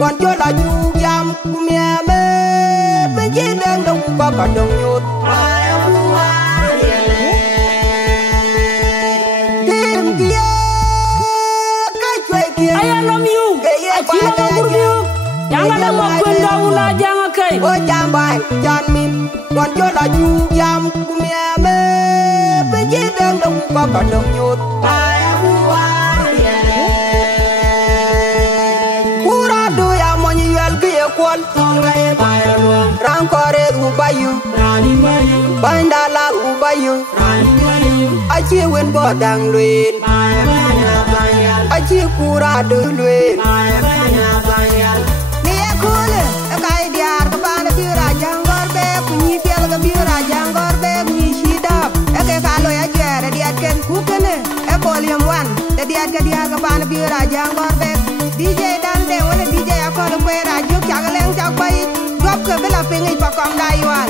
Quan cho là chu giam kumia me bên dưới đang đông có cả đồng nhột tim kia cái chuyện kia I love you chỉ là một group yang ada mau quên đâu là jangan kai ôi chàng bài chan min quan cho là chu giam kumia me bên dưới đang đông có cả đồng nhột Rang kore ubayu, bandala ubayu, achi wen bodang luin, achi kura de luin. Niye kule, kai diar kapana bira jangor be kunyi piel ka bira jangor be kunyi shidap. Eke kalo ya jere diat ken kukene, e volume 1, de diat ka diar kapana bira jangor be. DJ dan de wala DJ akolo kwe radio chagaleng chakpai. Gop ke bela pengai pakam daiwan.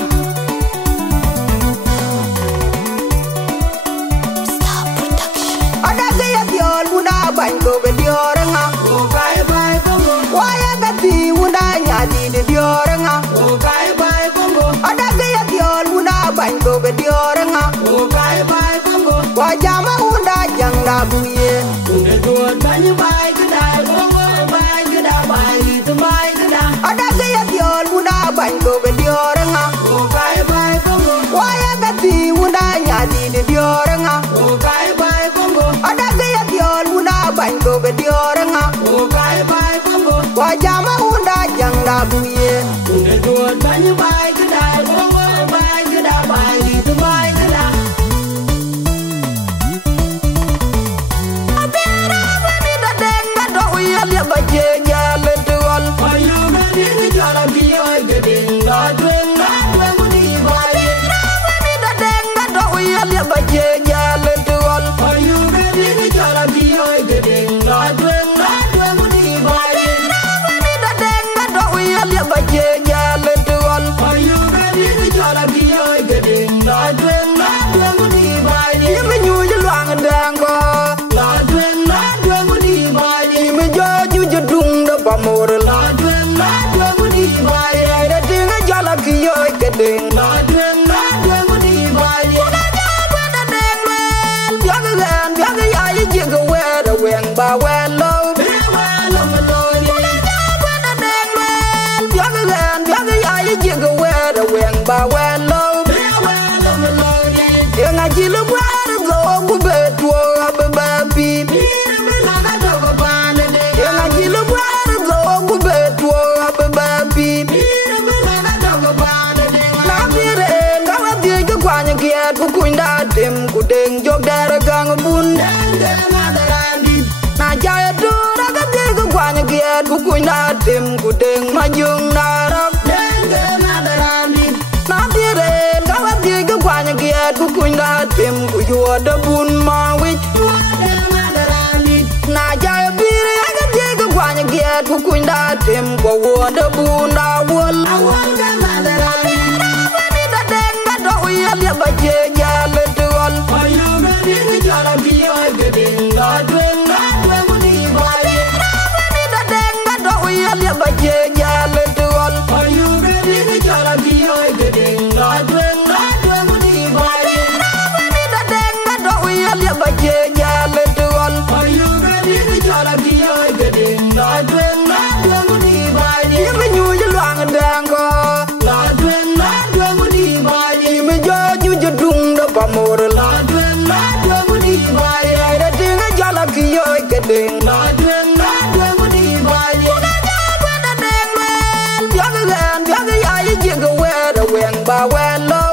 Stop production. Ada gaya diol muda bango be diorenga. Okai bai bongo. Waya gati muda nyadi de diorenga. Okai bai bongo. Ada gaya diol muda bango be diorenga. Okai bai bongo. Wajama muda jang da buye. Unde duot banyu bai kedai bongo bai kedai bai itu bai kedai. Ada gaya diol muda bango be diorenga. Okai bai bongo. Waya gati muda nyadi de diorenga. Okai bai bongo. Ada gaya diol muda bango be diorenga. Okai bai bongo. Wajama muda jang da buye. Unde duot banyu bai kedai bongo bai kedai bai itu bai kedai. Apera bani da denga do uya baje jale tual. Ayo bani jala biyo gedeng da denga mudi bai. Bani da denga do uya baje jale tual. Ayo bani jala biyo gedeng da denga mudi bai. Bani da denga do uya baje jale tual. Ayo bani jala biyo gedeng da denga mudi bai. Yimi nyu luang dango. La denga mudi bai. Yimi joju jedung da pamor la denga mudi bai. Da denga jala biyo gedeng la denga mudi bai. Da denga da denga biaga gan biaga ya jiga wera weng ba welo. Welo melodi. Da denga biaga gan biaga ya jiga wera weng ba welo. Welo melodi. Yang ajilu wera go ku betwo ababi. Yang ajilu wera go ku betwo ababi. Na bire ngawa diga kwanya kiat ku kunda dem ku deng jog dara gang bun. Na jaya dura ga diga kwanya kiat ku kunda dem ku deng majung narap. Na bire ngawa diga kwanya kiat ku kunda dem ku yoda bun mawich. Na jaya bire ga diga kwanya kiat ku kunda dem ku yoda bun awol. Ya baje jale tual. Ayo bani jala biyo gedeng la denga mudi bai. Bani da denga do ya baje jale tual. Ayo bani jala biyo gedeng la denga mudi bai. Bani da denga do ya baje jale tual. Ayo bani jala biyo gedeng la denga mudi bai. Yimi nyu luang dango. La denga mudi bai. Yimi joju jedung da pamor la denga mudi bai. Da denga jala biyo gedeng la denga mudi bai. Da denga biaga gan biaga ya jiga wera weng ba welo.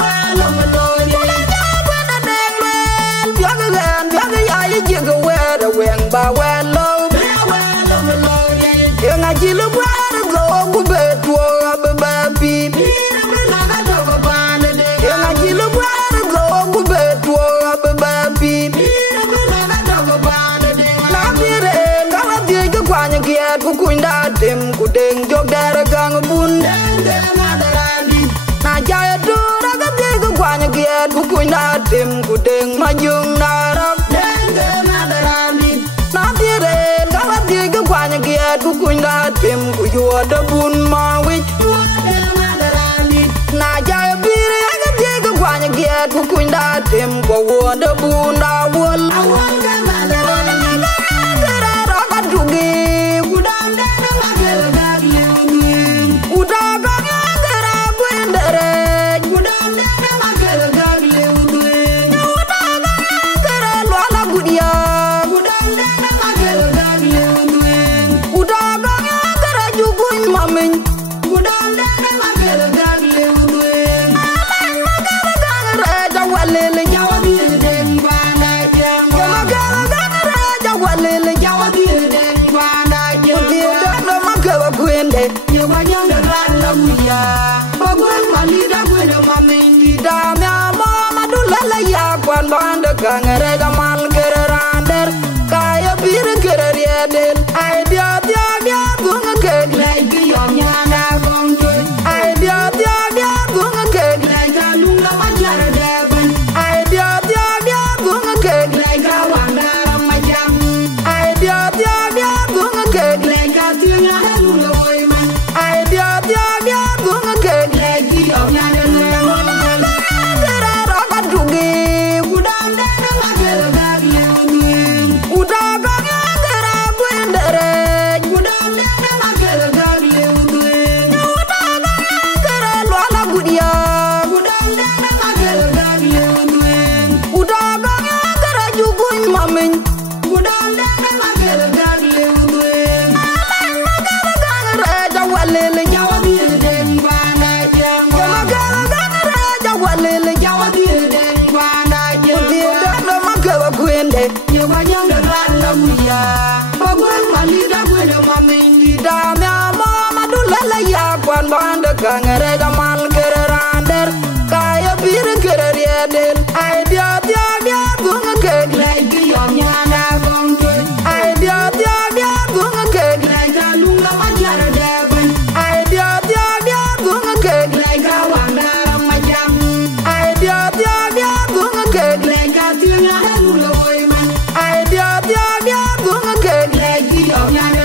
Welo melodi. Da denga biaga gan biaga ya jiga wera weng ba welo. Welo melodi. Yang ajilu wera go ku betwo ababi. Yang ajilu wera go ku betwo ababi. Na bire ngawa diga kwanya kiat ku kunda dem ku deng jog dara gang bun. Na jaya dura ga diga kwanya kiat ku kunda dem ku deng majung narap. Na bire ngawa diga kwanya kiat ku kuinda tim ku yoda bun ma wi na jaya biri aga diga kwanya giat ku kuinda tim ku yoda bun da wol Gangere jamal gererander kaya bir gereriadel ai dia bunga ke lagi yom nyana gongke ai dia bunga ke lagi lunga majar deben ai dia bunga ke lagi wandara majam ai dia bunga ke lagi tinya lunga boyman ai dia bunga ke lagi yom nyana Gangere jamal gererander kaya bir gereriadel ai dia bunga ke lagi yom nyana gongke ai dia bunga ke lagi lunga majar deben ai dia bunga ke lagi wandara majam ai dia bunga ke lagi tinya lunga boyman ai dia bunga ke lagi yom nyana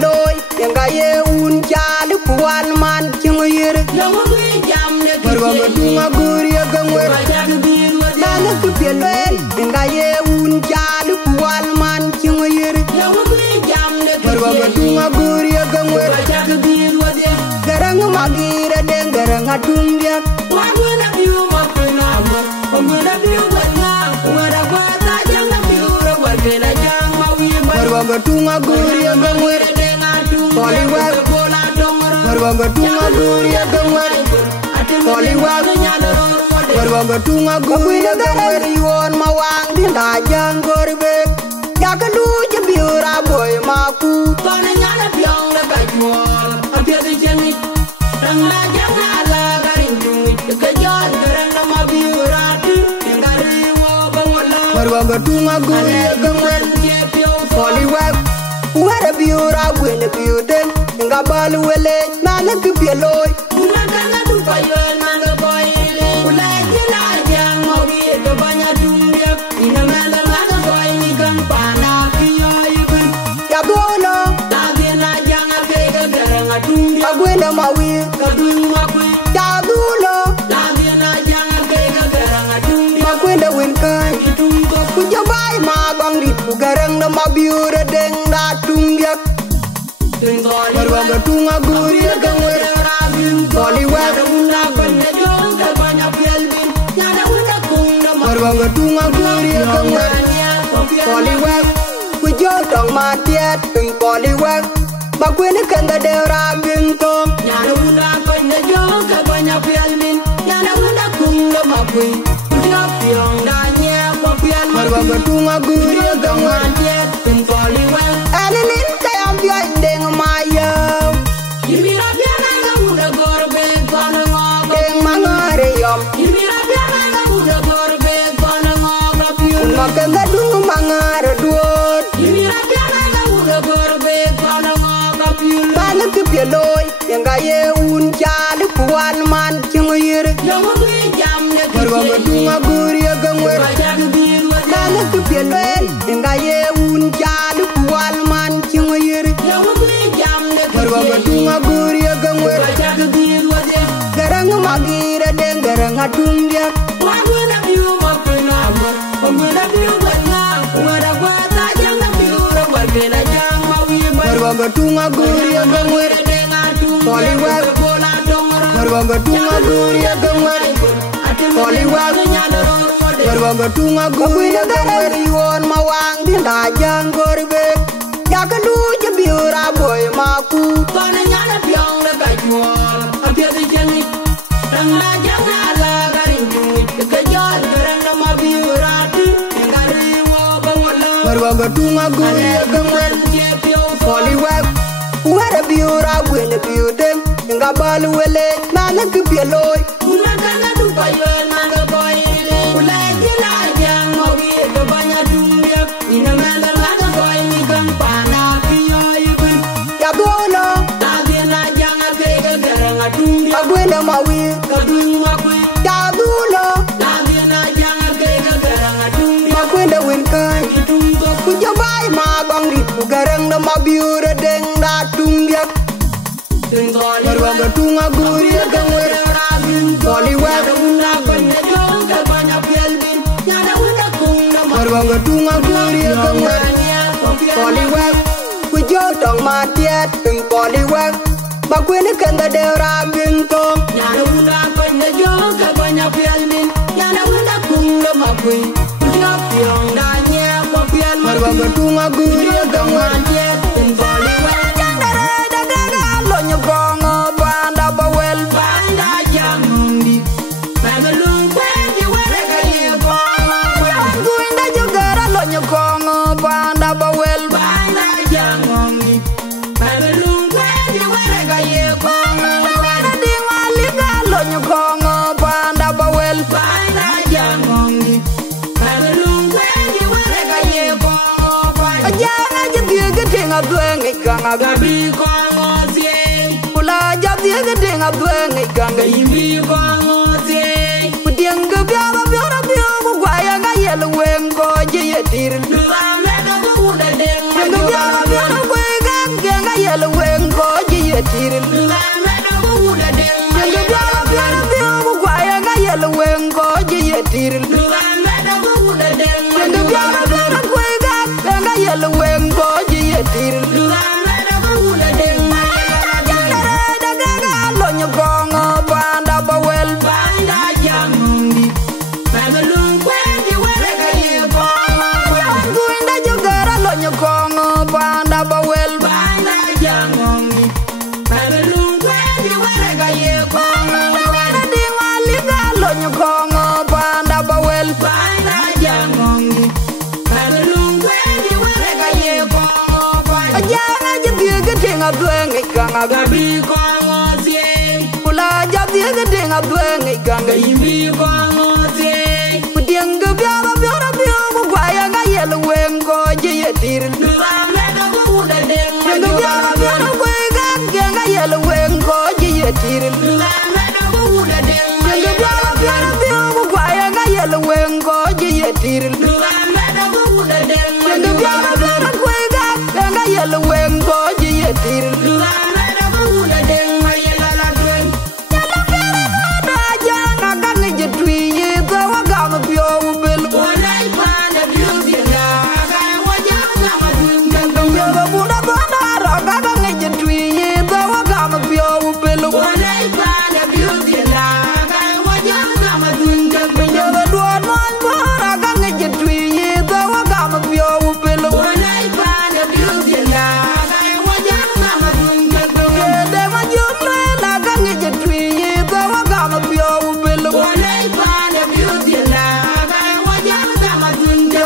Loy yang gaya un jali kuan man cingir yang ngi jam ne barwa dunga guri gangwer nana ku pielen yang gaya un jali kuan man cingir yang ngi jam ne denga tungia Waguna biu mapena mo, waguna biu bana, wada bata janga biu wagena jang mawi Marwaga tunga guria gangwer Poliwag Marwaga tunga guria gangwer Poliwag Marwaga tunga guria gangwer Iwon mawang dinda jang gorbek Yakadu jabiura boy maku Kone nyana piang na kajual Apia di jengit Rangna jangna ala garing jungit Kekejar gerang na mabiurati Yang gari wabawala Marwaga tunga guria gangwer Poliwag Uwara biura gwene biuden Nga balu wele Nana kipialoy Unakana dupayon manga boyle Ulajila jang mawi Kebanya tunggap Ina mele manga boy Ni kampana Kiyo yukun Yabolo Lagina jang Apega gerang tunggap Agwene mawi Kadung makwe Yadulo Lagina jang Apega gerang tunggap Makwende winkai Itungkop Kujabai magong dit Ugarang na mabiura deng da tungyak Marwaga tunga guria gangwer Poliwag Marwaga tunga guria gangwer Poliwag Kujotong matiat Ing poliwag Makwene kanga deura bintong Marwaga tunga guria gangwer Alilin kayam biya indeng mayam Deng mangare yom Makanga dungu mangare duot Bala kipialoy Yang gaye un chali kuwan man Chingoyere Marwaga tunga guria gangwer Bala kipialoy Yang gaye un chali kuwan man Chingoyere Marwaga tunga guria gangwer Garang magira deng garang atungia Marwaga tunga guria gangwer Poliwag Marwaga tunga guria gangwer Poliwag Marwaga tunga guria gangwer Iwon mawang dinda jang gorbek Yakadu jabiura boy maku Kone nyana piang na kajual Apia di jengit Rangna jangna ala garing jungit Kekejar gerang na mabiurati Yang gari wabawala Marwaga tunga guria gangwer Poliwag Uwara biura gwene biuden Nga balu wele Nana kipialoy Unakana dupayon manga boyle Ulajila jang mawi Kebanya tunggap Ina mele manga boy Ni kampana Kiyo yukun Yabolo Lagina jang Apega gerang tunggap Agwene mawi Kadung makwe Yadulo Lagina jang Apega gerang tunggap Makwende winkai Itungkop Kujabai magong dit Ugarang na mabiura deng da tungyak Marwaga tunga guria gangwer Poliwag Marwaga tunga guria gangwer Poliwag Kujotong matiat Ing poliwag Makwene kanga deura bintong Marwaga tunga guria gangwer Lonyo gongo banda bawel Guinda jugara lonyo gongo banda bawel Lonyo gongo banda bawel Ajanga jadiga tinga duengi kanga Gabi kongotie, Kula jadiga tinga duengi kanga imbi kongotie. Kudianga biara biara biara Gwaya nga yelu wengo Jeye tiril Lurameda kuda denga Yanga biara biara Gwega Genga yelu wengo Jeye tiril Lurameda kuda denga Yanga biara biara biara Gwaya nga yelu wengo Jeye tiril Lurameda kuda denga Yanga biara biara Gwega Genga yelu wengo Jeye tiril Lurameda kuda denga Lonyo gongo banda Gabi kongote Kula jadi gedeng abeng ikanga Imbi kongote Kudiang gebiara biara biara Kwaya ngayel wengo jeye tiril Nurame dogo uda deng Gebiara biara kwega ngayel wengo jeye tiril Nurame dogo uda deng Gebiara biara biara Kwaya ngayel wengo jeye tiril Nurame dogo uda deng Gebiara biara kwega ngayel wengo jeye tiril Nurame dogo uda deng mayela la dwen Walai pana beauty na Kaya wajanga madunga Walai pana beauty na Kaya wajanga madunga Walai pana beauty na Kaya wajanga madunga Walai pana beauty na Kaya wajanga madunga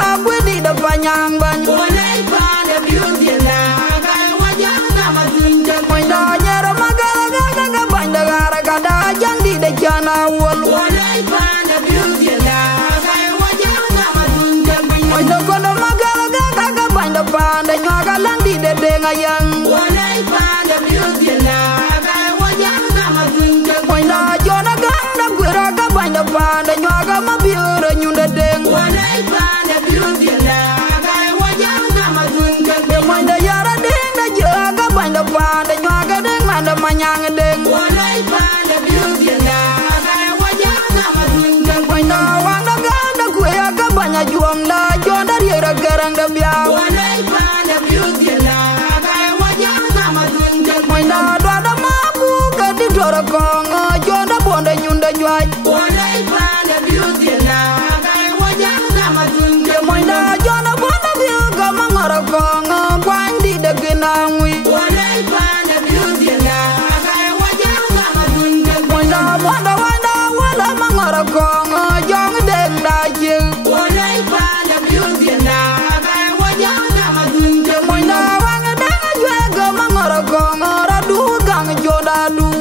Walai pana beauty na Kaya wajanga madunga Walai pana beauty na Kaya wajanga madunga Walai pana beauty na Kaya wajanga madunga Walai pana beauty na Kaya wajanga madunga Walai pana beauty na Kaya wajanga madunga Walai pana beauty na Kaya wajanga madunga Walai pana beauty na Kaya wajanga madunga Walai pana beauty na Kaya wajanga madunga Walai pana beauty na Kaya wajanga madunga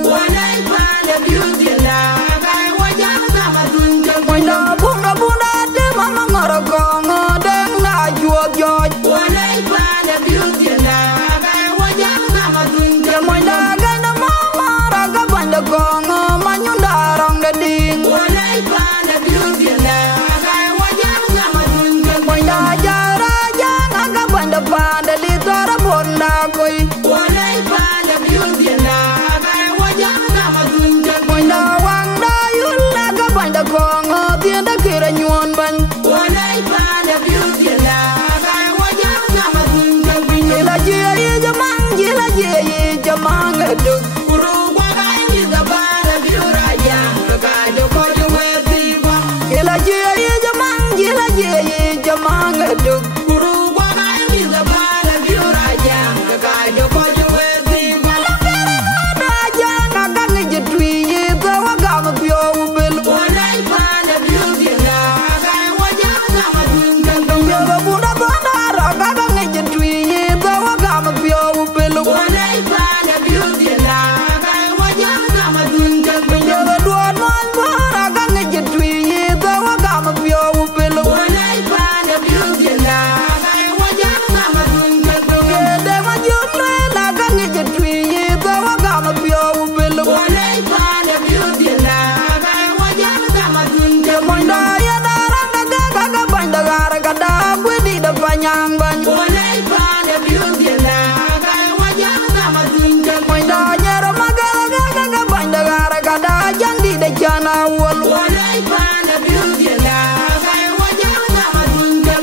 Walai pana beauty na Kaya wajanga madunga Walai pana beauty na Kaya wajanga madunga Walai pana beauty na Kaya wajanga madunga Walai pana beauty na Kaya wajanga madunga Walai pana beauty na Kaya wajanga madunga Kurugwa kanyi zabara biuraya Kajo kojo wetiwa Kurugwa kanyi zabara biuraya Kajo kojo wetiwa Walai pana beauty na Kaya wajanga madunga Walai pana beauty na Kaya wajanga madunga Walai pana beauty na Kaya wajanga madunga Walai pana beauty na Kaya wajanga madunga Walai pana beauty na Kaya wajanga madunga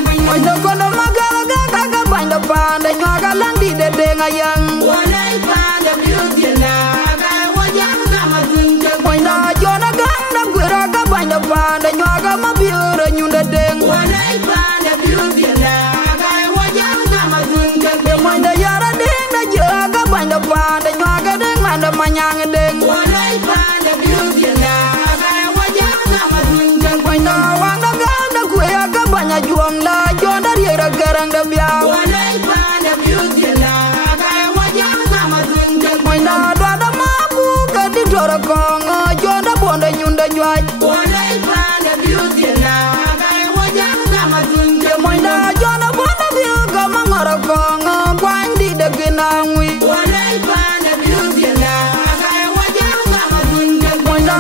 Walai pana beauty na Kaya wajanga madunga Walai pana beauty na Kaya wajanga madunga Walai pana beauty na Kaya wajanga madunga Walai pana beauty na Kaya wajanga madunga Walai pana beauty de ginangwi Walay pana biudienda Agay wajang kama gunja Wanda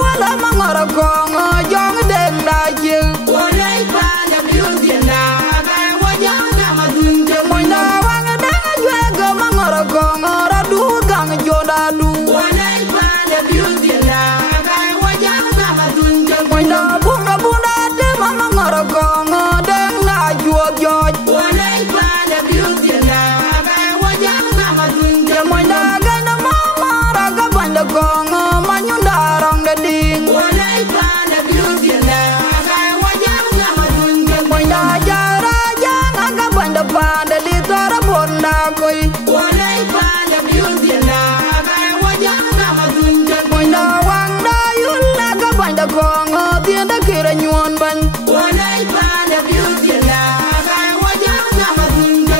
wala mangara kongo jong deng da jil Walay pana biudienda Agay wajang kama gunja Wanda wanga deng jwega mangara kongo radu gang joda du Walay pana biudienda Agay wajang kama gunja Wanda bunda de mangara kongo deng da jwa joj Walay pana biudienda Agay wajang kama gunja Wanda gana mama raga banda kongo manyunda rong da ding Walay pana biudienda Agay wajang kama gunja Wanda jara jang aga banda panda di tora bonda koi Walay pana biudienda Agay wajang kama gunja Wanda wanda yul aga banda kongo tienda kira nyuan ban Walay pana biudienda Agay wajang kama gunja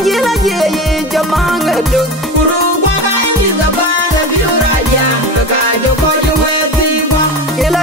Jila jie jamang duk Kuru bagay ni zabana biuraja Kakajo kojo wetiwa Jila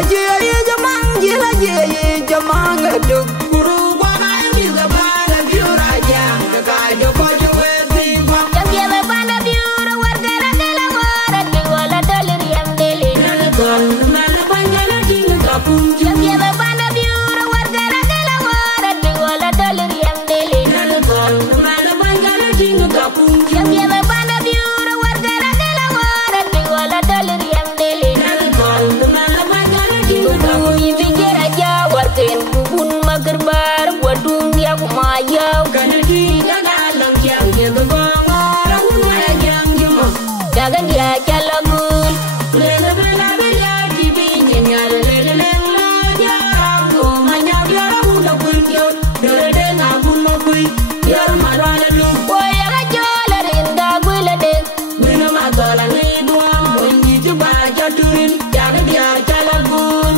jie jamang duk Kuru bagay ni zabana biuraja Kakajo kojo wetiwa Jambiya bana biura wargara gala wara diwala dolir yam dele. Nalakon mana panjala tinga kapunju Jambiya bana biura wargara gala wara diwala dolir yam dele. Nalakon mana panjala tinga kapunju Jambiya bana biura wargara gala wara diwala dolir yam dele. Nalakon mana panjala tinga Kudu kapunju ibijir aja wargen bubun magerbar wadung dia kumayau. Kanadi kagalang jang jaga gongora Unwaya jang jumong Dagan dia calagul. Lela bela bela dibingin Nyala lele leng lo jarang Go manyau diara mula kunjol Dere deng abun makui Yar marwana lu Boya kajola rinda gwila deng. Mina matola ni duam Bunyi coba jaturin Jaga dia calagun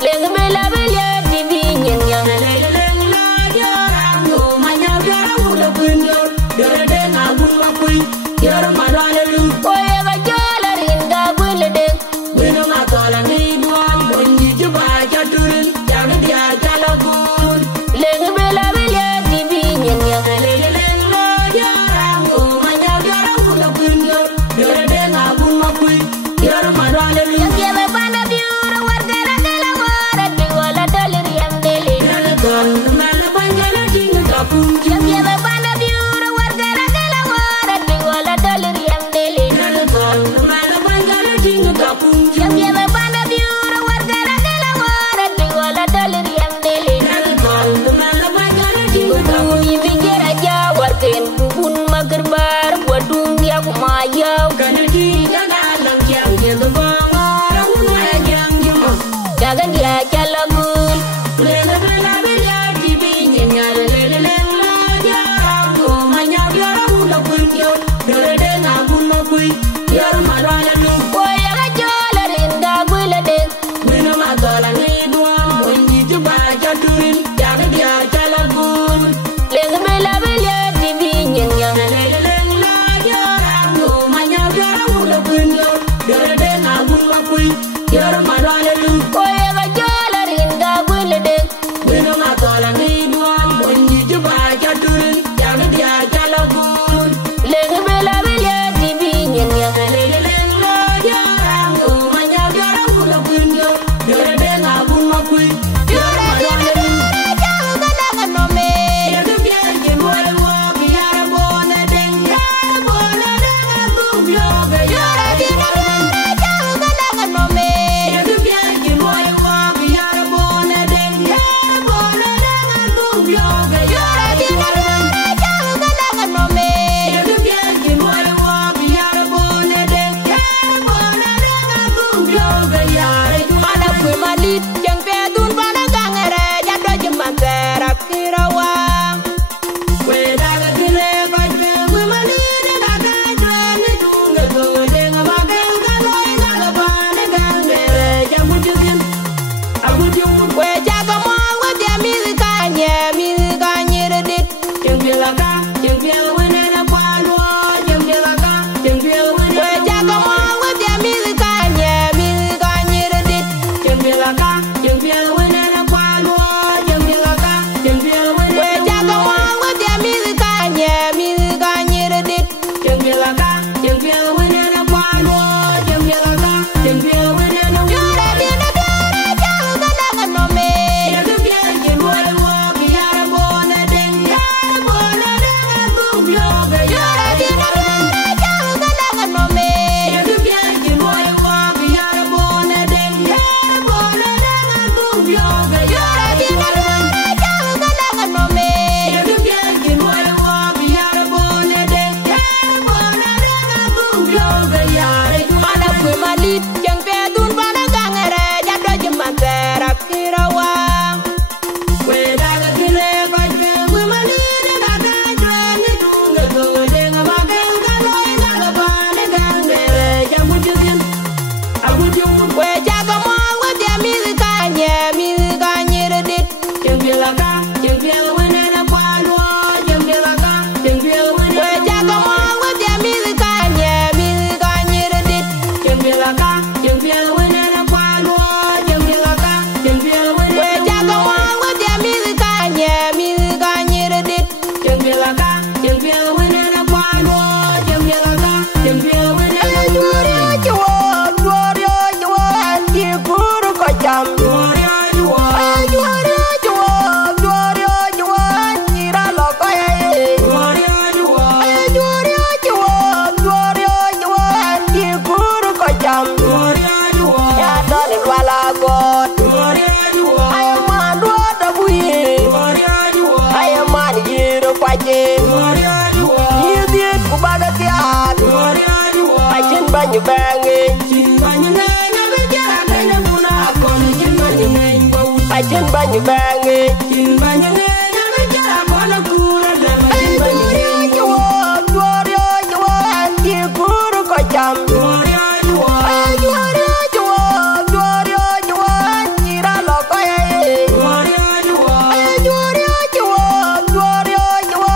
Leng bela bela dibingin yang. Lele leng lo jarang Go manyau diara mula kunjol Dere deng abun makui Yar marwana lu Boya kajola rinda gwila deng. Mina matola ni duam Bunyi coba jaturin Jaga dia calagun Leng bela bela dibingin yang. Lele leng lo jarang Go manyau diara mula kunjol Dere deng abun makui Yar marwana lu Jambiya bana biura wargara gala wara diwala dolir yam dele. Nalakon mana panjala tinga kapunju Jambiya bana biura wargara gala wara diwala dolir yam dele. Nalakon mana panjala tinga kapunju Jambiya bana biura wargara gala wara diwala dolir yam dele. Nalakon mana panjala tinga Kudu kapunju ibijir aja wargen bubun magerbar wadung dia kumayau. Kanadi kagalang jang jaga gongora Unwaya jang jumong Dagan dia calagul. Lela bela bela dibingin Nyala lele leng lo jarang Go manyau diara mula kunjol Dere deng abun makui Yar marwana lu Boya kajola rinda gwila deng. Mina matola ni duam Bunyi coba jaturin Jaga dia calagun Leng bela bela dibingin yang. Lele leng lo jarang Go manyau diara mula kunjol Dere deng abun makui Yar marwana lu Boya kajola rinda gwila deng. Mina matola ni duam Bunyi coba jaturin Jaga dia calagun Leng bela bela dibingin yang. Lele leng lo jarang Go manyau diara mula kunjol Dere deng abun makui Yar marwana lu Jangan kalangan nome. Yaga biarkin wale wobi Yara bona deng Yara bona deng Atum yoga Yara dinaran Jangan kalangan nome. Yaga biarkin wale wobi Yara bona deng Yara bona deng Atum yoga Yara dinaran Jangan kalangan nome. Yaga biarkin wale wobi Yara bona deng Yara bona deng Atum yoga Yara Mana kue malit yang pedun pada gangere jado jeman terak kirawa. Wedaga kile kajwe Wimalide daga jwe Ni tunga gode nga magang Kaloi naga bane gangere Jamu jugin Aku jumut Kue jaga mau dia milikanya redit. Jeng bilaka Jeng bil wenena palwa Jeng bilaka Jeng bil Kue wenena jaga mau dia milikanya redit. Jeng bilaka Jeng bil wenena palwa Jeng bilaka Jeng bil Kue wenena jaga mau dia milikanya ka jeng pia wene na kwano jeng pia ka jeng pia wene na juri juo juo juo ti kuru ko jam juri juo nyira lo ko ye juri juo ti kuru ko jam juri juo ya dole wala god juri juo ay man do da buye juri juo ay man yiro kwaje juri juo yidi ku baga tiat juri juo ajin banyu bangi Banyune na bejara kene muna kono jin banyune mbau ajin banyu bangi jin banyune na bejara kono kura da jin banyune juo ti kuru ko jam juri juo juo nyira lo ko ye juri juo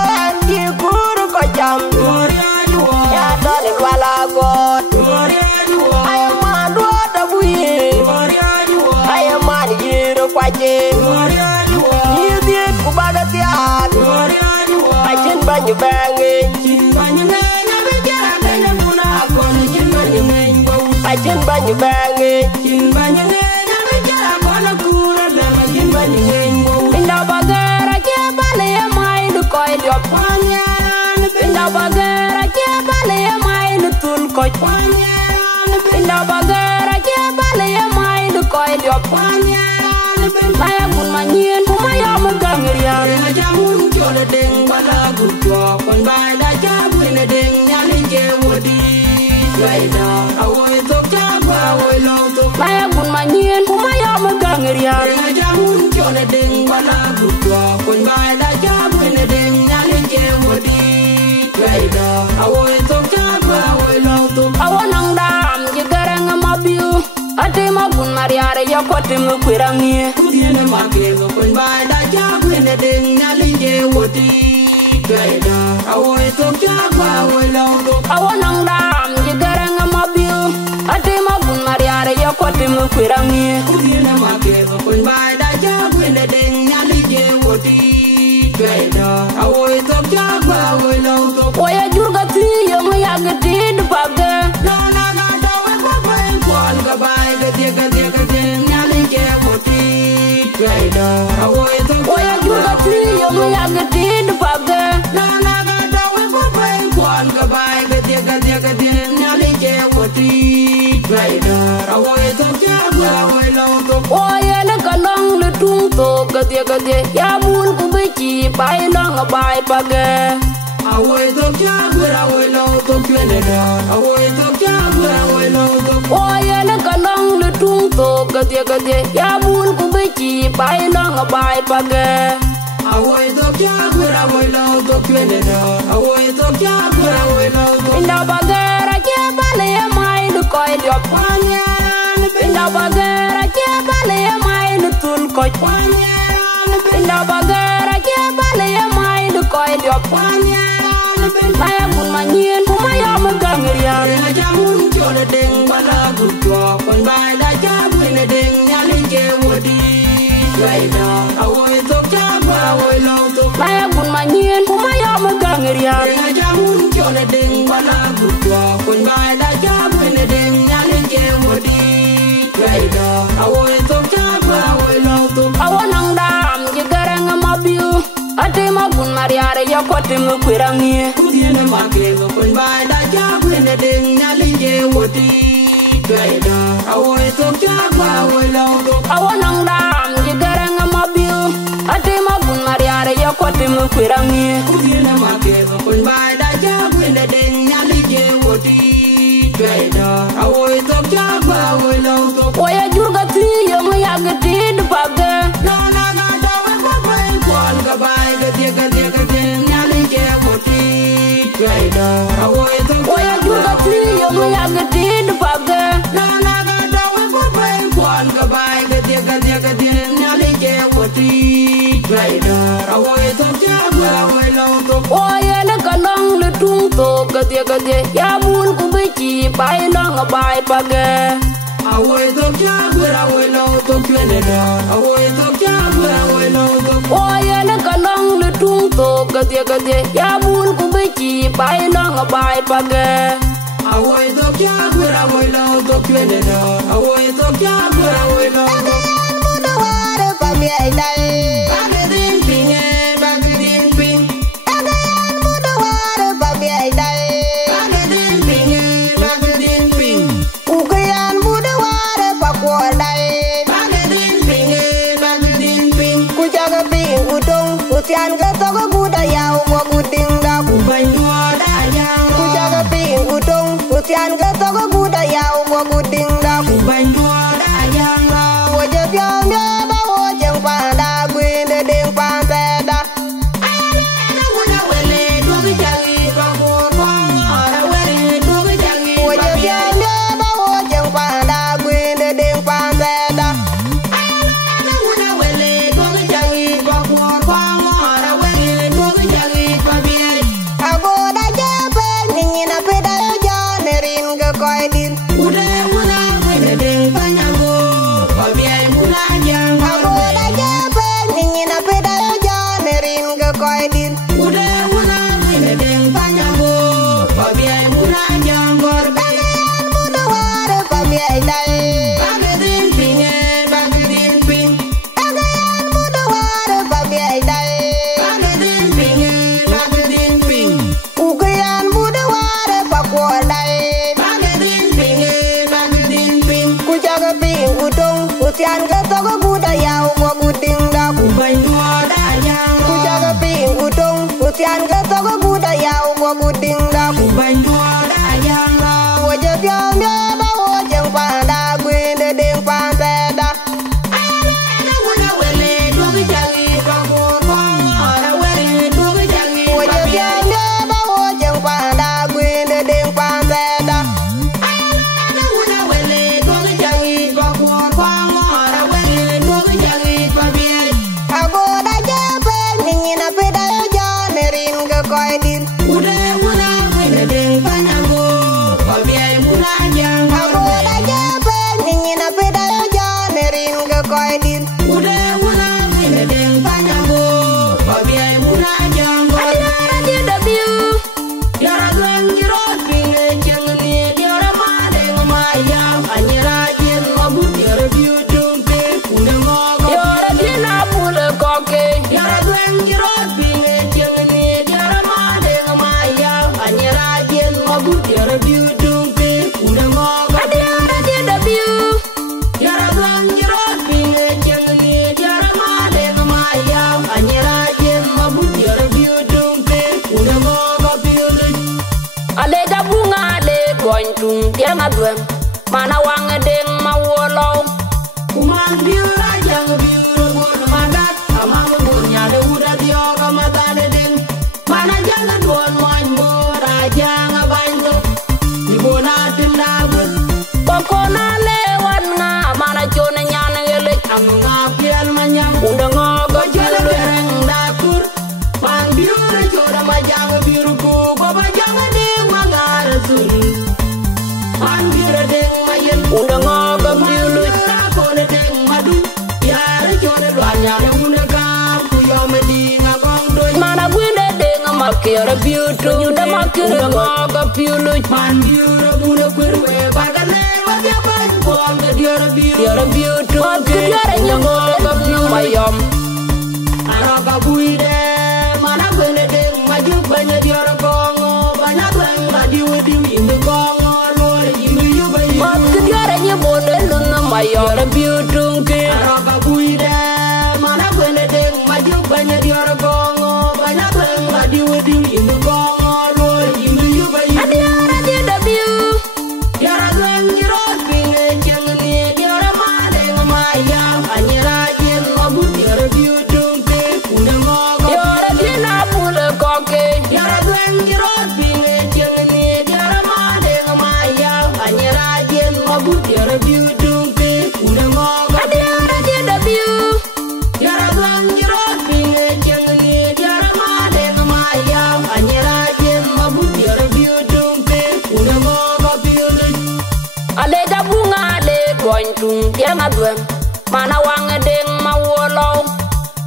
ti kuru ko jam juri juo ya dole wala god juri juo ay man do da buye juri juo ay man yiro kwaje juri juo yidi ku baga tiat juri juo ajin banyu bangi jin banyune na bejara kene muna kono jin banyune mbau ajin banyu bangi jin banyune na bejara kono kura da jin banyune mbau Inda bagara ke bale mai du koi diop Panyan Inda bagara ke bale mai du tul koi Panyan Inda bagara ke bale mai du koi diop Panyan Maya kun manyin kuma ya magangriya Denga jamun chole deng bala gutwa Kon bada jabwene deng nyali je wodi Yaida awoy tok jagwa awoy law tok Maya kun manyin kuma ya magangriya Denga jamun chole deng bala gutwa Kon bada jabwene deng nyali je wodi Yaida awoy tok jagwa awoy law tok Awanang dam jigarang mabiu Ate magun mariare ya kote mukwirangi Kudiene makego kon bada jabwene deng nyali je wodi Yaida awoy tok jagwa awoy law tok Awanang dam jigarang mabiu Ate magun mariare ya kote mukwirangi Kudiene makego kon bada jabwene deng nyali je wodi Yaida awoy tok jagwa awoy law tok Oya jurga ti yung yagati dupage Nana gada we papain kwan gabay gade nyali je wodi Yaida awoy tok Oya jurga ti yung yagati dupage Nana gada we papain kwan gabay gade nyali je wodi Yaida awoy tok jagwa awoy law tok Oya na kalong lutung to gade Ya mun kubichi bai long bai page Awoy tok jagwa awoy law tok Canada awoy tok jagwa awoy law tok Oya na kalong lutung to gade Ya mun kubichi bai long bai page Awoy tok jagwa awoy law tok Canada awoy tok jagwa awoy law tok Inda bagara ke bale mai du koi diop Panyan Inda bagara ke bale mai du tul koi Panyan Inda bagara ke bale mai du koi diop Panyan Maya kun manyin kuma ya magangriya Denga jamun chole deng bala gutwa Kon bada jabwene deng nyali je wodi Yaida awoy tok jagwa awoy law tok Maya kun manyin kuma ya magangriya Denga jamun chole deng bala gutwa Kon bada jabwene deng nyali je wodi Yaida awoy tok jagwa awoy law tok Awanang dam jigarang mabiu Ate magun mariare ya kote mukwirangi Kudiene makego kon bada jabwene deng nyali je wodi Yaida awoy tok jagwa awoy law tok Awanang dam jigarang mabiu Ate magun mariare ya kote mukwirangi Kudiene makego kon bada jabwene deng nyali je wodi Yaida awoy tok jagwa awoy law tok Oya jurga ti yung yagati dupage Nana gada we papain kwan gabay gade nyali je wodi Yaida awoy tok Oya jurga ti yung yagati dupage Nana gada we papain kwan gabay gade nyali je wodi Yaida awoy tok jagwa awoy law tok Oya na kalong lutung to gade Ya mun kubichi bai long bai page Awoy tok jagwa awoy law tok Canada awoy tok Oye na kalong le tung to gadye ya mun ku bichi bai long bai page. Awoy to kya gura woy lo to kwene no. Awoy to kya gura woy lo. Muda ware pa mi ai dai. Bagdin pinge bagdin ping. Muda ware pa mi ai dai. Bagdin pinge bagdin ping. Ukayan muda ware pa ko dai. Bagdin pinge bagdin ping. Ku jaga ping udong utian ga to go guda yaw mo guding da ku. Banyo da yang. Ku jaga ping udong utian ga to go guda yaw mo guding da ku. Banyo da yang lo. Wo je pyong da da wo jeng pa da gwin de ding pa te da. Ana wuna wele do bi jali pa ko ko. Ara wele do bi jali Wo pa je bi. pyong da da wo jeng pa da gwin de ding pa te da. Ana wuna wele do bi jali pa ko ko. Ara wele do bi jali pa bi. Agoda jepe ningina peda jo nerin ga koy din. Ude wuna wele ding pa nyango. Pa bi ai wuna jang. Agoda jepe ningina peda jo nerin ga koy din. Ude wuna wele ding pa nyango. Pa bi ai wuna jang gor be. Muda ware pa mi ai dai. Bagdin pinge bagdin ping. Muda ware pa mi ai dai. Bagdin pinge bagdin ping. Ukayan muda ware pa ko dai. Bagdin pinge bagdin ping. Ku jaga ping udong utian ga to go guda yaw mo guding da ku. Banyo da yang. Ku jaga ping udong utian ga to go guda yaw mo guding da ku. Banyo da yang lo. Wo je pyong da da wo jeng pa da gwin de ding pa te da. Ana wuna wele do bi jali pa ko ko. Ara wele do bi jali Wo pa je bi. pyong da da wo jeng pa da gwin de ding pa te da. Ana wuna wele do bi jali pa ko ko. Ara wele do bi jali pa bi. Agoda jepe ningina peda jo nerin ga koy din. Ude wuna wele ding pa nyango. Pa bi ai wuna jang. Agoda jepe ningina peda jo nerin ga koy din. Ude wuna wele ding pa nyango. Pa bi ai wuna jang gor. Adara dia da biu. Yara gwen yiro pinge jeng ni diora ma deng ma yam anyira jen mabu yara biu dumpe kune ngogo. Yora dia na pule koke. Yara gwen yiro pinge jeng ni diora ma deng ma yam anyira jen mabu yara biu dumpe kune ngogo. Adara dia da biu. Yara gwen yiro pinge jeng ni diora ma deng ma yam anyira jen mabu yara biu dumpe kune ngogo biu dun. Ale da bunga ale boin tung tiang adwem. Mana wang deng ma wolo. Kuman biura jang biura bun madat amam bunya de uda dioga mata de ding mana jang duon moin mora jang abando ibona tinda bun Poko na lewan nga mana chona nyana ngele. anga pial manyang Unda ngogo jala chulu. dereng dakur man biura joda majang biuru ku baba jang de magar suri man biura deng mayen Unda ngogo biulu. kone deng madu yara joda lwanya de una kam ku yomedi ngabong do Mana gwinde deng makira biu tung. Unda makira ngogo biulu. man biura buna kwerwe bagale wadya ban bong de diora biura Yora biu tung. Kira ngogo biu mayom. aroga buide mana gwene deng maju banya diora kongo banya bang badi wedi inde kongo lore yimi yubai Kira nyebone lunga mayora biu tung ki. aroga buide mana gwene deng maju banya diora kongo banya bang badi wedi inde kongo lore yimi yubai Adara dia da biu. yara gwen yiro pinge jeng ni diora ma deng ma yam anyira jen mabu diora biu dumpe kune ngogo Yora dia na pule koke. yara gwen yiro pinge jeng ni diora ma deng ma yam anyira jen mabu diora biu dumpe kune ngogo Adara dia da biu. yara gwen yiro pinge jeng ni diora ma deng ma yam anyira jen mabu diora biu dumpe kune ngogo biu dun Ale da bunga ale boin tung tiang adwem. Mana wang deng ma wolo. low.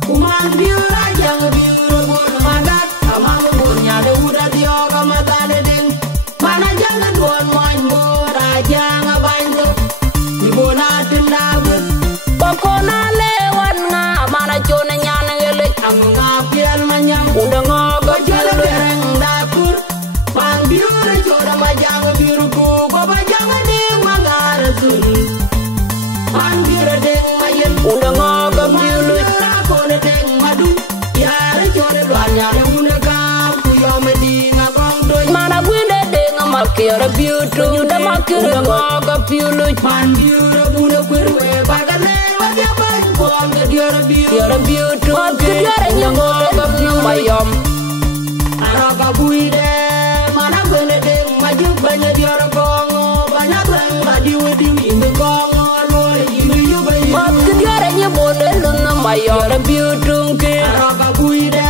Kuman biura jang biura bol magat. Amang bol nyade uda dioga mata deding. Mana jangan buat main bola jangan bantu. Ibu natin dabut. Pokona lewan nga mana chona nyana ngelik. Ang ngapian manyang. Udah ngogo Jodoh chulu. dereng dapur. Pan biura jodoh majang biruku. Baba jangan ding magar sun. Pan biura ding mayen. Udah ngogo chulu. Biura kone ding madu. Yare jodoh luanya deng una kapu yo medinga bang doy. Mana gwinde ding makira biutu. Udah makira ngogo chulu. Man biura buna kwerwe bagane wajah bang buang ke diora biura. Yara biutu. Makira ngogo chulu mayom. Aroka buide mana kone deng maju banyak diora kongo banyak bang badi wedi imi kongo lore imi yu bayi. Makira nyebone luna mayom. Yara biutu ke. Aroka buide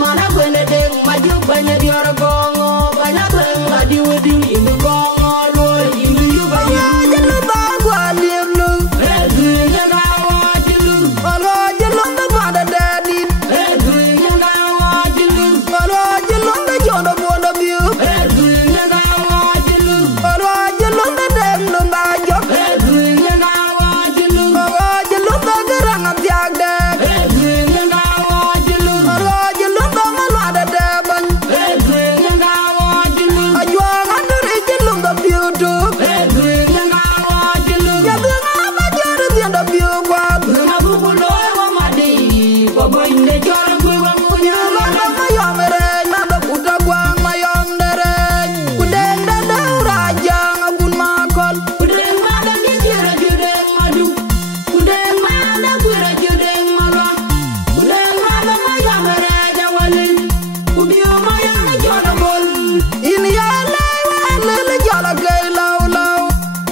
mana kone deng maju banyak diora kongo banyak bang badi wedi imi kongo lore imi yu bayi. Jalu bagwa liemlu, Redunya kawa jilu, alo jalu da pada dadin, redunya kawa jilu, alo jalu da jono bono biu, redunya kawa jilu, alo jalu da dem lu bajok, redunya kawa jilu, alo jalu da gerang atiak dek, redunya kawa jilu, alo jalu da malu ada deban, redunya kawa jilu, ajuang adur jalu da biu duk, redunya kawa jilu. ya benga ma jaru tiada biu kuat, Bunga buku loe wa madi, bobo inde jorang kue wa munya Lada mayom ereng, nada kuda guang mayom dereng, kudeng dada raja ngagun makon. Kudeng mana ni jira judeng madu. Kudeng mana kuira judeng malwa. Kudeng mana maya mereja walin. Kubiyo maya na jona bol. Ini ya lewa lele jala gay lau lau.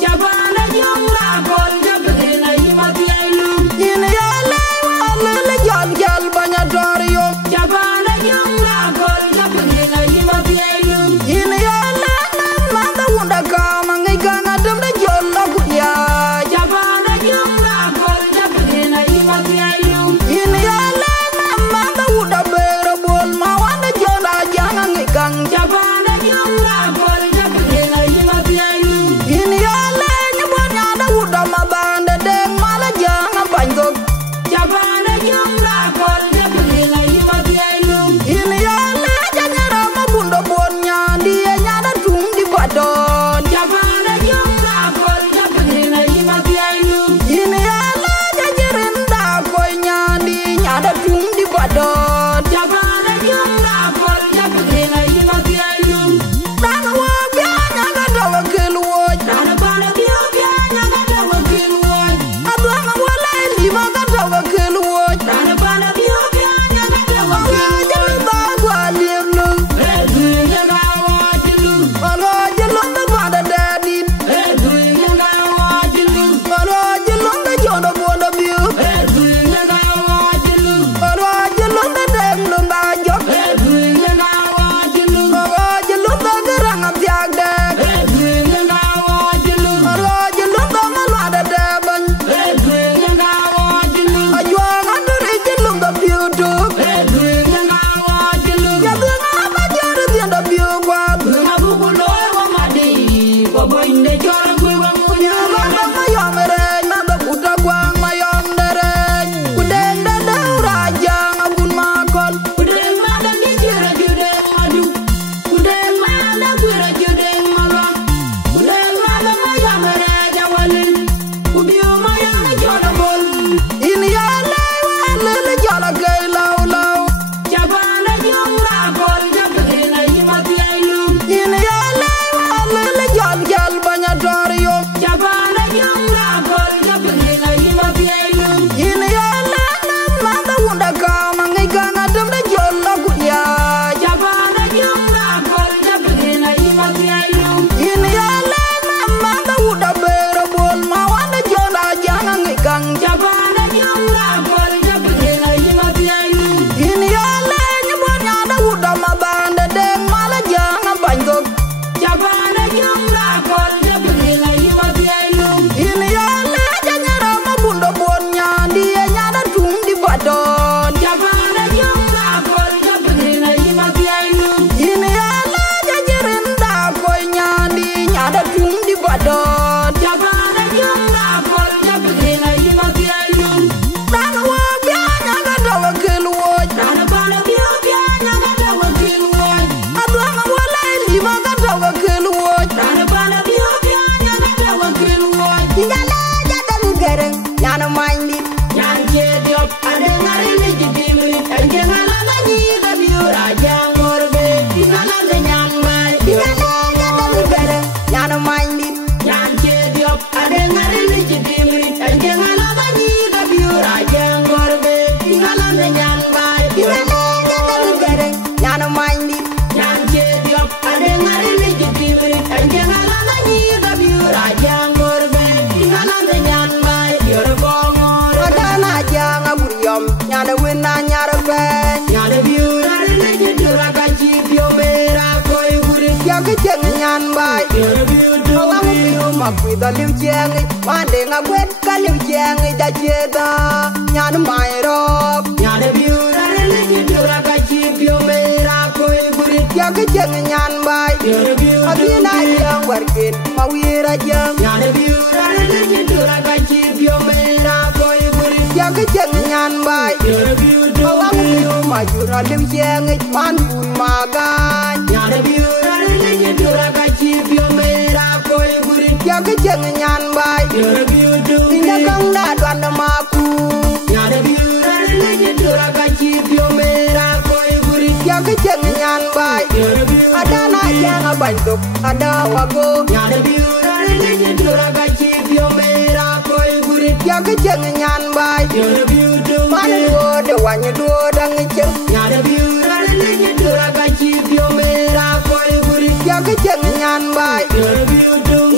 Jabana jong la bol jabena yimati ailu. Ini ya lewa lele jal jal banyak dorio. Jabana jong la bol jabena yimati ailu. Ini ya lele nanda unda kama ngai kanga dem da jol la kudia. Jabana jong la bol jabena yimati ailu. Ini ya lele nanda unda bera bol mawana jola jangan ngai kang. Jabana jong la bol jabena yimati ailu. Ini ya lele bonya da unda mabanda deng mala jangan panjok. Jabana jong la bol jabena yimati ailu. Ini ya leja nyara mabundo bonya dia nyada tung di badon. Jabana jong la bol jabena yimati ailu. Ini ya leja jerinda koinya di nyada tung di badon. Jabana jong la bol jabena yimati makwida liu cheng pande nga gwet ka liu cheng ja cheda nyan mai rop Nyana biura legi biura kachi pio mera koi gurit. ya ke cheng nyan bai Biura biura abina yang warkin mawira jeng Nyana biura legi biura kachi pio mera koi gurit. ya ke cheng nyan bai Biura biura awang liu majura liu cheng pan pun magan Nyana biura legi biura kachi pio mera koi gurit. ya ke cheng nyan bai Biura biura ina kang da dwan maku Nyana biura legi biura kachi pio mera koi gurit. ya ke cheng nyan bai Biura biura ada na yang abanduk ada wago Nyana biura legi biura kachi pio mera koi gurit. ya ke cheng nyan bai Biura biura man do de wany do dang cheng Nyana biura legi biura kachi pio mera koi gurit. ya ke cheng nyan bai Biura biura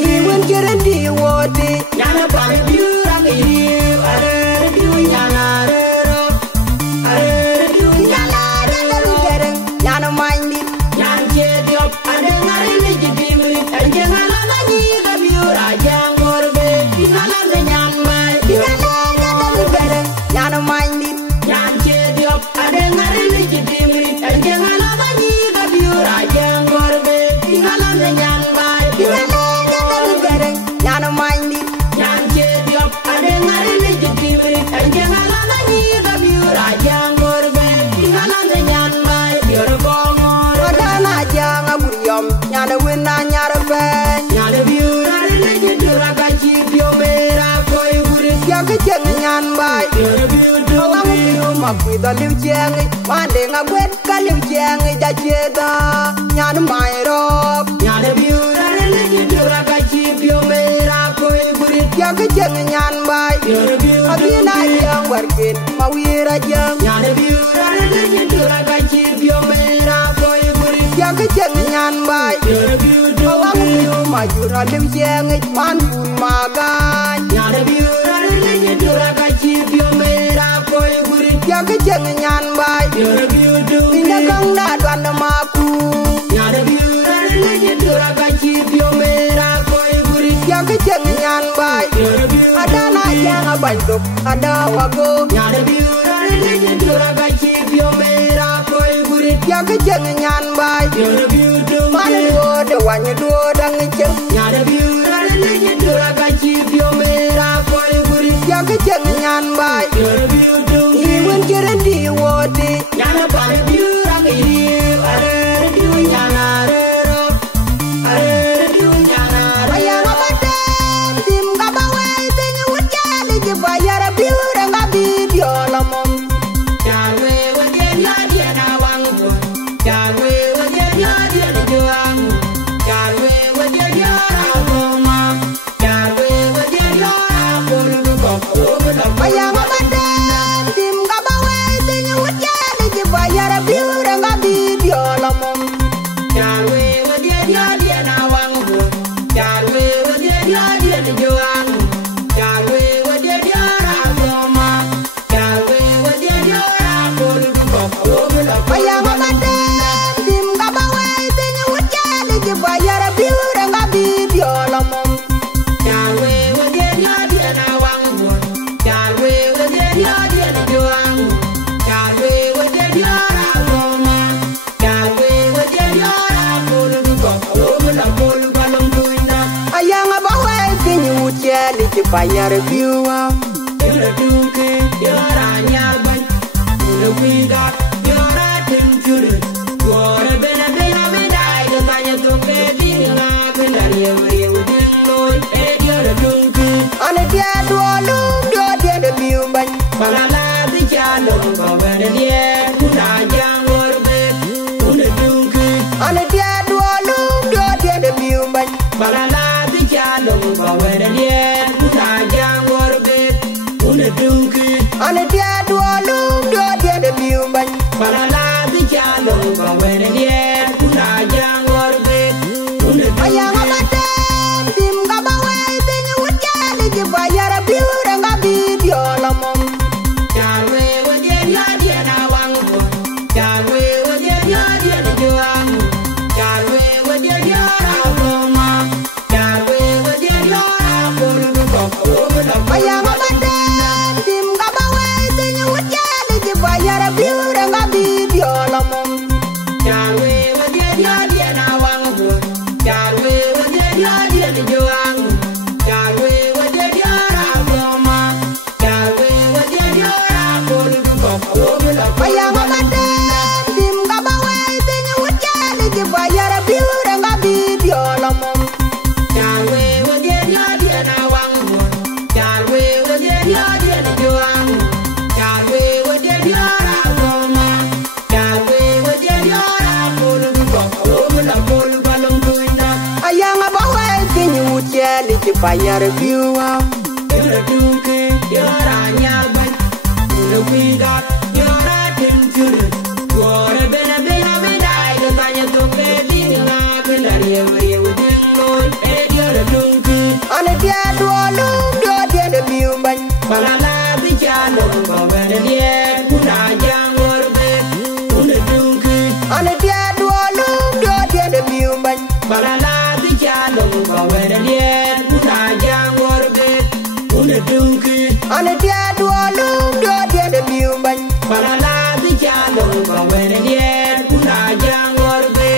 ni wen kere di wodi Nyana pane biura ngiriu arere biu nyana arero arere biu nyana nyana dalu dereng nyana mandi nyan chediop ade ngari legi dimri anje ngala nani ga biura jangorbe ngala ne nyan mai nyana dalu dereng nyana mandi nyan chediop ade ngari legi dimri anje ngala nani ga biura jangorbe ngala ne nyan mai nyana dalu dereng nyana mandi nyan chediop ade ngari legi dimri anje ngala nani ga biura jangorbe ngala ne nyan mai biura bongor ada na jang aguryom nyana wena nyara be nyana biura legi biura kachi pio mera koi gurit ya ke cheng nyan bai biura biura awang liu makwida liu cheng pande nga gwet ka liu cheng ja cheda nyan mai rop nyana biura legi biura kachi pio mera koi gurit ya ke cheng nyan bai biura biura abina yang warkin mawira jeng nyana biura legi biura kachi pio mera koi gurit ya ke cheng nyan bai biura biura awang liu majura liu cheng pan pun magan nyana biura legi biura kachi pio mera koi gurit ya ke cheng nyan bai biura biura ina kang da dwan maku nyana biura legi biura kachi pio mera koi gurit ya ke cheng nyan bai biura biura ada na yang abanduk ada wago nyana biura legi biura kachi pio mera koi gurit ya ke cheng nyan bai biura biura man do de wany do dang cheng nyana biura legi biura kachi pio mera koi gurit ya ke cheng nyan bai biura biura ni wen kere di wodi nyana pane biura ngiriu arere biu nyana arero arere biu nyana arero ayang abadem dim ka bawai tin wujali je bayar biure nga video lamom Yahwe wajen yadi na wangu Yahwe wajen yadi na juang Yahwe wajen yara goma Yahwe wajen yara kulu koko ayang abadem dim ka bawai tin wujali je bayar biure nga video lamom Yahwe wajen yadi na wangu Yahwe wajen yadi na juang Yahwe wajen yara goma Yahwe wajen yara kulu koko ayang abadem dim ka bawai tin wujali je bayar biure nga video lamom Yahwe wajen yadi na wangu Yahwe wajen yadi na juang Yahwe wajen yara goma Yahwe wajen yara kulu koko kulu balong kuina ayang abawai tin wujali je bayar biure Yura dunke yara nyarban Yura wiga yara timjuru Yura bena bena bena Ida tanya tuke dinga Benar yuri udin loy Yura dunke ane dia duolu do dia de biu ban Palala bijalong Kawere dia Kuna jangor bet Una dunke ane dia duolu do dia de biu ban Palala bijalong Kawere dia Kuna jangor bet Una dunke ane dia duolu do dia de biu ban Palala bijalong Kawere dia Kuna jangor bet Una ayang abadem dim ka bawai tin wujali je bayar biure nga video lamom Yahwe wajen yadi na wangu Yahwe wajen yadi na juang Yahwe wajen yara goma Yahwe wajen yara yara biura nga bibiola mom. Jalwe wodye yodye na wangu. Jalwe wodye yodye na juang. Jalwe wodye yora goma. Jalwe wodye yora pulu boko la pulu balong tuinda. Ayanga bawa pinyi ucheli chipa yara biua. Yora dunke yora nyaban. Ulu pinga yora timchuru. Yora bena bena bena ida tanya toke dinga kendari yori udingo. Yora dunke. Ane dia duolu do dia de biuban. Palala bichalo bawene die kuna jangor be una dunki. Ane dia duolu do dia de biuban. Palala bichalo bawene die kuna jangor be una dunki. Ane dia duolu do dia de biuban. Palala bichalo bawene die kuna jangor be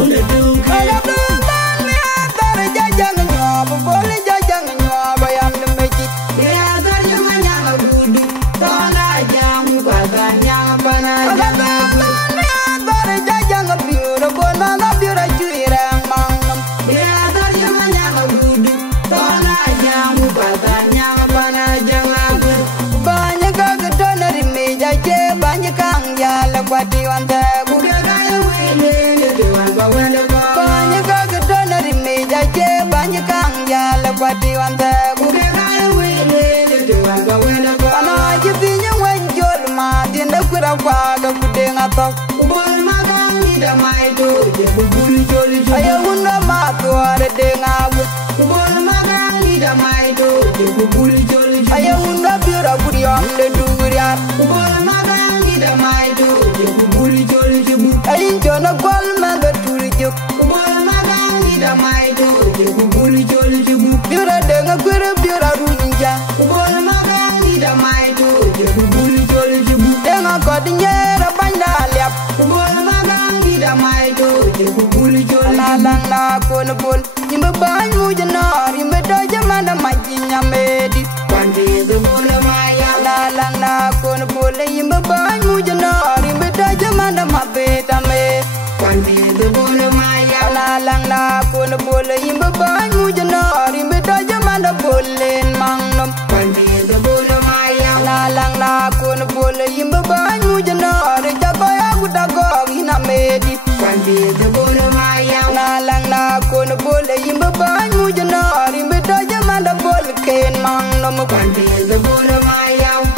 una dunki. Ala biuban mi atar jajang nyob boli jajang nyob yam de meji. Ya zarja manyama gudu tola jamu baganya pana Ala jamu. biuban mi atar jajang biura bona na biura chuira mangnam. Ya zarja manyama gudu tola jamu baganya pana jamu. Banyak kagedona rimeja je banyak kang jala kwati wanta gu. Banyak kagedona rimeja je banyak kang jala kwati wanta gu. Ana aja pinya wanjol ma tinda kura kwaga kudenga tok. Ayo hunda ma tuare denga gu. Ayo hunda biura kuriam de duriat. Ayin jona kwal maga turi juk. Biura denga kura biura runja. Denga kod nyera banda liap. Lalang na kono bol. Imbe banyu jenar imbe doja mana majinya medi. Lalang na kono bol imbe banyu jenar imbe doja mana mabeta me. Lalang na kono bol imbe banyu jenar imbe doja mana bolen mangnom. Lalang na kono bol imbe banyu jenar jagoya gudago ina medi. Lalang na kono bol imbe banyu jenar imbe doja mana bol ken mangnom.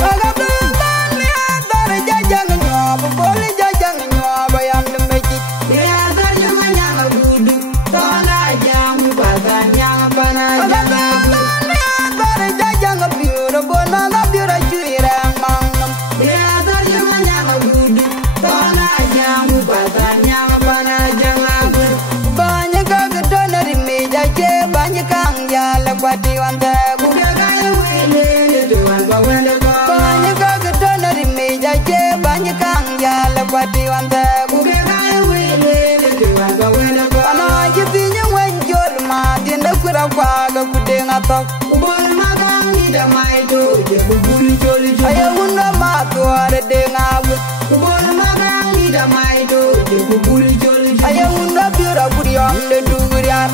Aga biuban mi atar jajang nyob bol jajang nyob yam de meji. Aga biuban mi atar jajang biura bona na biura chuira mangnam. Banyak kagedona rimeja je banyak kang jala kwati wanta gu. Banyak kagedona rimeja je banyak kang jala kwati wanta gu. Ana aja pinya wanjol ma tinda kura kwaga kudenga tok. Ayo hunda ma tuare denga gu. Ayo hunda biura kuriam de duriat.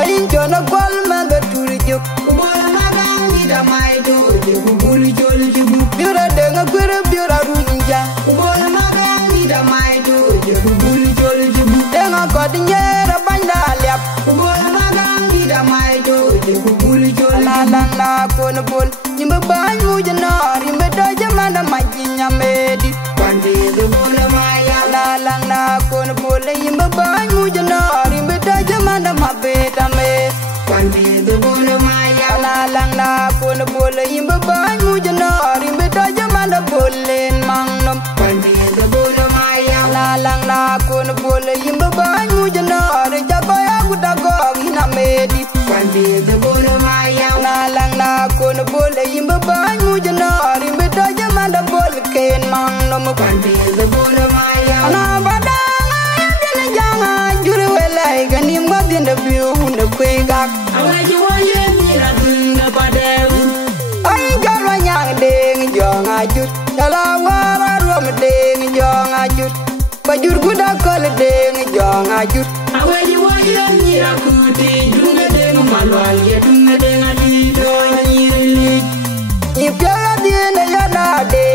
Ayin jona kwal maga turi juk. Biura denga kura biura runja. Denga kod nyera banda liap. Lalang na kono bol imbe banyu jenar imbe doja mana majinya medi. Lalang na kono bol imbe banyu jenar imbe doja mana mabeta me. Lalang na kono bol imbe banyu jenar imbe doja mana bolen mangnom. Lalang na kono bol imbe banyu jenar jagoya gudago ina medi. Lalang na kono bol imbe banyu jenar imbe doja mana bol ken mangnom. Na badang ayam jana janga jure welai ganim gadinda biu hunda kwegak. Ay jalwa nyang deng jong ajut. Jala wara rom deng jong ajut. ajut bajur guda kol deng jong ajut aweji wayan nyira kuti dunga deng malwal ye dunga deng adi do nyiri ipya diene yana de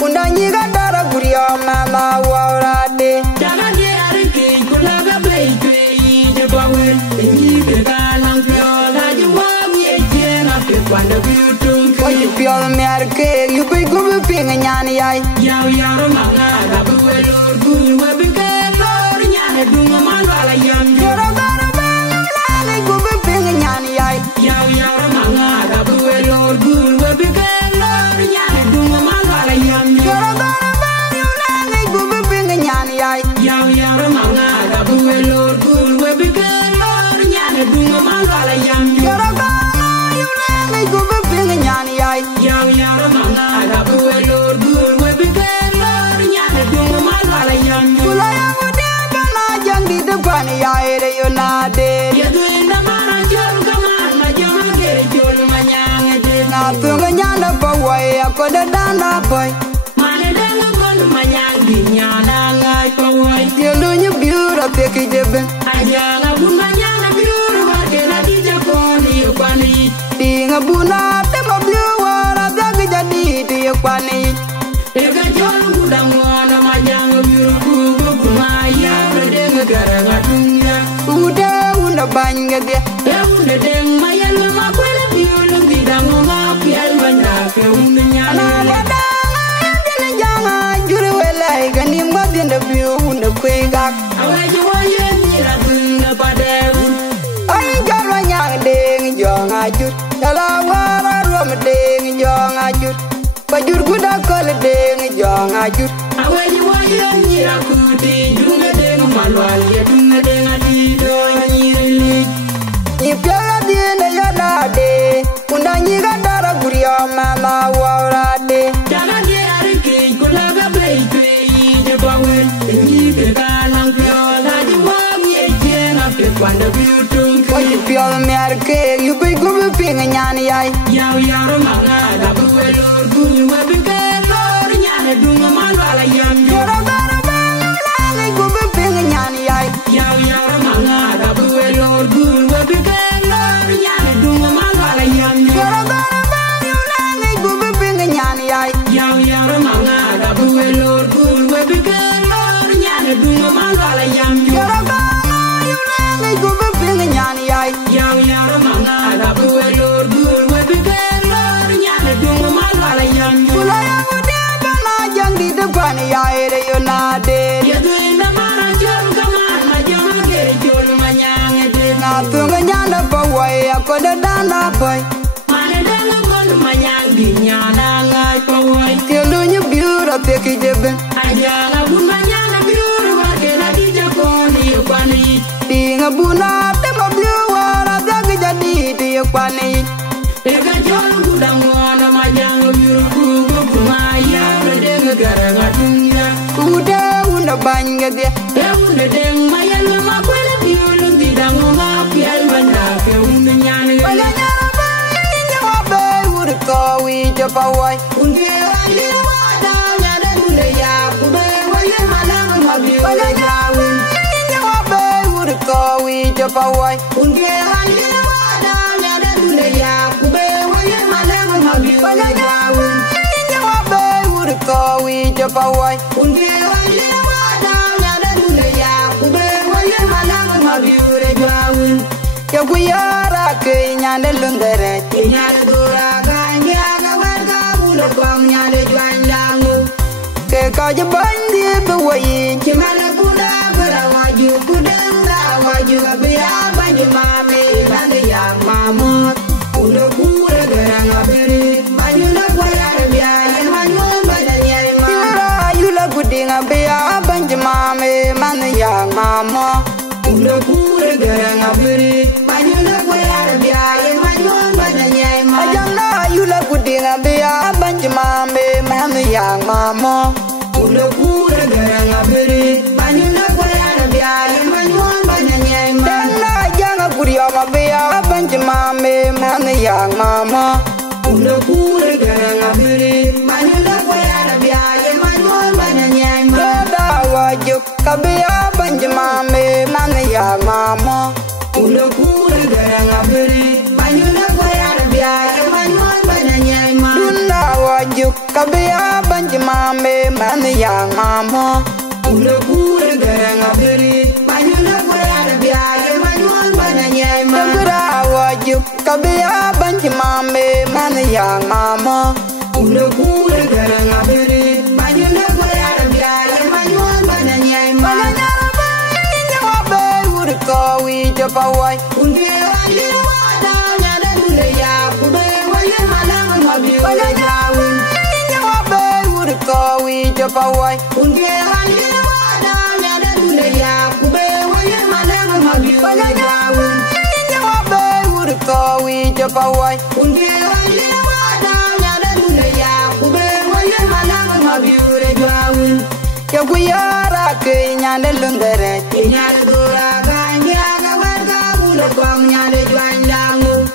kuna nyiga dara guriya mama warade daga de ariki kula ga play tui je bawen ni ke kalang pyo ga ji wa mi je na pe kwanda biutung oy pyo me arke yu be gubu pinga nyani yai yaw yaw manga ga bu lor gu wa bi ke lor nyane dunga malwala yam joro gara bala le gubu pinga nyani yai yaw yaw manga ga bu lor gu wa bi ke lor nyane dunga malwala yam joro gara bala le gubu pinga nyani yai yaw yaw manga ga bu lor gu wa bi ke lor nyane dunga malwala yam joro gara le gubu pinga nyani yai yaw yaw manga ga bu lor gu wa bi ke lor nyane dunga malwala yam kula ya mude bana jang di depan yai re yonade yedu inda mara jol kaman na jama ke jol manyang de na tunga nyana bawai akoda dana boy mane denga kon manyang di nyana ngai pawai yelu nyu biura teki jeben ajanga bun manyang na biuru wate na di japoni kwani dinga buna te mablu wara dagi jadi di kwani ega jol gudang wana manyang biuru ku maya denga garanga dunya ude unda banya dia eunde deng mayal ma kwele biulu bidang ma pial banya ke unde na nyana bada dina janga jure welai gani madinda biu unda kwegak aweji wayen nyira dunga padeun ay jalwa nyang deng jong ajut dala wara rom deng jong ajut bajur guda kol deng jong ajut aweji wayen nyira kuti dunga deng malwal ye dunga deng adi do nyiri ipya diene yana de kuna nyiga dara guriya mama warade daga de ariki kula ga play tui je bawen ni ke kalang pyo ga ji wa mi je na pe kwanda biutung oy pyo me arke yu be gubu pinga nyani yai yaw yaw manga ga bu lor gu ma bi ke lor nyane dunga malwala yam joro gara bala le gubu pinga nyani yai yaw yaw manga ga bu lor gu ma bi ke lor nyane dunga malwala yam joro gara bala le gubu pinga nyani yai yaw yaw manga ga bu lor gu ma bi ke lor nyane dunga malwala yam joro gara le gubu pinga nyani yai yaw yaw manga ga bu lor gu ma bi ke lor nyane dunga malwala yam kula ya mude bana jang di depan yai re yonade yedu inda mara jol kaman na jama ke jol manyang de na tunga nyana bawai akoda dana boy mane denga kon manyang di nyana ngai pawai yelu nyu biura teki jeben ajanga bun manyang na biuru wate na di japoni kwani dinga buna te mablu wara dagi jadi di kwani ega jol gudang wana majang biuru ku maya denga garanga dunya ude unda banya dia eunde deng mayal ma kwele biulu bidang ma pial banda ke unde nyane wala nyara banya nyawabe uri kowi japawai unde ali wada nyane dule ya kube waye malang ma biulu wala nyara banya nyawabe uri kowi japawai unde ali wada nyane dule ya kube waye malang ma biulu wala nyara banya nyawabe uri kowi japawai unde ali wada nyane dule ya kube waye malang ma biulu jawun ya guyara ke nyane lundere nyane dura ganya ga warga bulu kong nyane jwandangu ke kaje bandi be wayi kimana kuda kura waju kudanga waju abia banyu mami banyu ya mamut udo kura garanga beri banyu na kwaya bia ya banyu badanya ma ra yula gudinga be abanjimame man yang mama udo kura garanga beri banyu na kwaya bia ya banyu badanya ma ajana yula gudinga be abanjimame man yang mama udo kura garanga beri banyu na kwaya bia ya banyu badanya ma na janga guriya ma be abanjimame man yang mama udo kura garanga beri banyu na kwaya bia ya banyu badanya ma da wajuk kabia banjima me mane ya mama. Ulo kure garang abiri, banyuna goyar biya manwan bananyai ma. Dunda wajuk kabia banjima me mane ya mama. Ulo kure garang abiri, banyuna goyar biya manwan bananyai ma. Dura wajuk kabia banjima me mane ya mama. Ulo kure garang abiri, banyuna goyar biya manwan bananyai ma. Kawi japawai unde aye wada nyada dule ya kube waye malang mabi banyawi nyawabe ur kawi japawai unde aye wada nyada dule ya kube waye malang mabi banyawi nyawabe ur kawi japawai unde aye wada nyada dule ya kube waye malang mabi ure jawin ya guyara ke nyande lungere nyada dura ganya Kong nyade juan dangu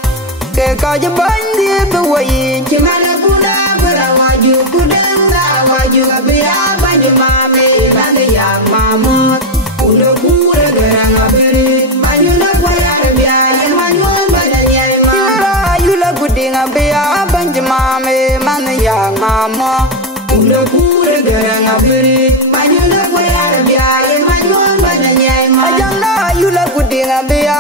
ke kaje bandi bewai kimana kuda berawaju kudanga waju abia bandi mame bandi ya mamut udah kure garang abiri bandi na kwaya biya yang manyon badanya ima yula gudinga biya bandi mame mane ya mama udah kure garang abiri bandi na kwaya biya yang manyon badanya ima ajanda yula gudinga biya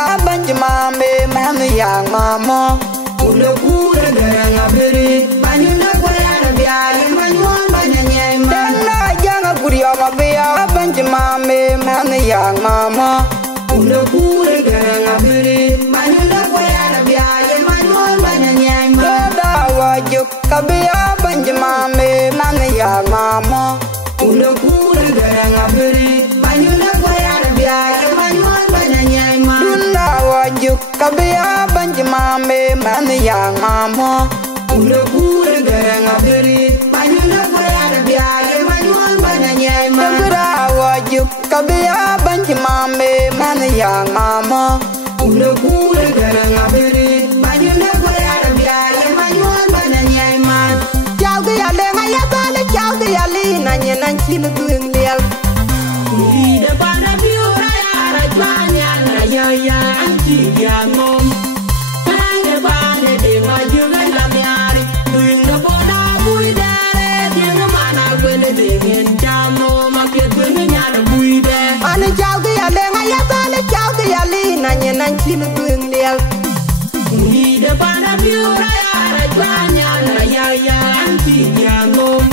mame mane yang mama ulo kure garang abiri banyuna goyara biya manyon banyanya ima dana janga guriya mabiya banji mame mane yang mama ulo kure garang abiri banyuna goyara biya manyon banyanya ima dada wajuk kabiya banji mame mane yang mama ulo kure garang abiri banyuna goyara biya manyon banyanya ima wajuk kabia banji mame mane yang mama ulo kure garang abiri banyuna goyara biya manyon banyanya ima dura wajuk kabia banji mame mane yang mama ulo kure garang abiri banyuna goyara biya manyon banyanya ima chao ke ale ngaya bale chao ke ali nanye nanchil tuing lial ida para biura ya twanya na ya ya mom tanga bane de majuga la miari duinga boda buidare dinga mana gwele de gen jamo maket gwele nyana buide ane chao ke ale ngaya bale chao ke ali nanye nanchil tuing lial ida para biura ya twanya na ya mom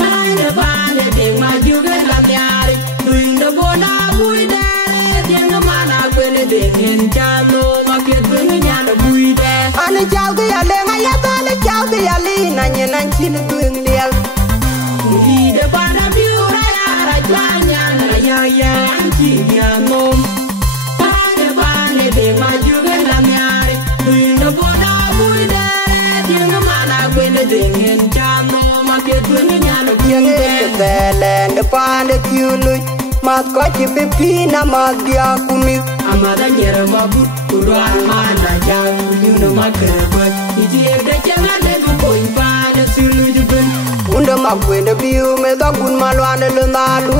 tanga bane de majuga la miari duinga boda buidare dinga mana gwele de gen jamo ane chao ke ale ngaya bale chao ke ali nanye nanchil tuing lial ida para biura ya twanya na ya mom tanga bane de majuga la miari duinga boda buidare dinga mana gwele de gen jamo maket gwele nyana yenge tele de pande kiulu mat ko ci bipina magia kumi amada nyera mabut kuro amada jang yuno makreba iti de chama de boy pa de sulu jubun unda magwende biu me da gun malwane le nalu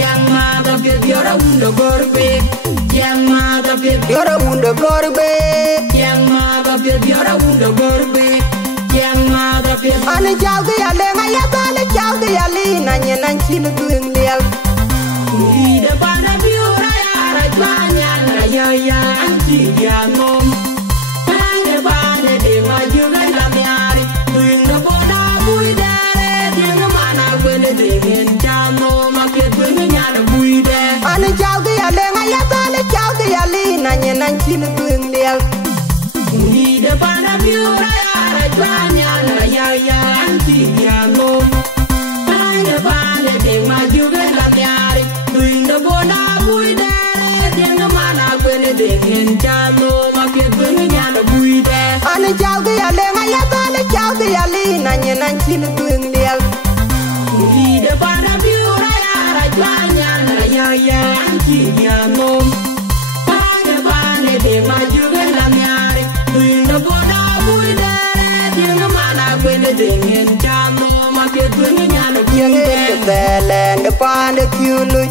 yang ma da pir biora undo gorbe yang ma da pir yora unda gorbe yang ma da pir biora undo gorbe yang ma da pir ane chao ke ale ngaya bale chao ke ali nanye nanchil tuing lial ida para biura ya twanya na ya mom tanga bane de majuga la miari duinga boda buidare dinga mana gwele de gen jamo maket gwele nyana buide ane chao ke ale ngaya bale chao ke ali nanye nanchil tuing lial ida para biura ya twanya na ya mom tanga bane de majuga la miari duinga boda buidare dinga mana gwele de gen jamo maket gwele nyana buide ane chao ke ale ngaya bale chao ke ali nanye nanchil tuing lial ida para biura ya twanya na ya mom tanga bane de majuga la miari duinga boda buidare dinga mana gwele de gen jamo maket gwele nyana Yang de telen de pan de kyulu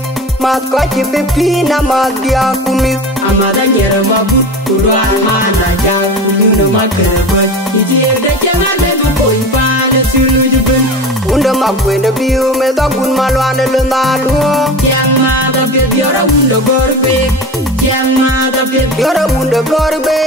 mat ko ci pipina mat dia kumit amada nyere mabut kuro amada jang ujuno makreba iti de chama de ko ipane sulu jubun unda magwende biu me da gun malwane le nalu yang ma da bi yora undo gorbe yang ma da bi yora unda gorbe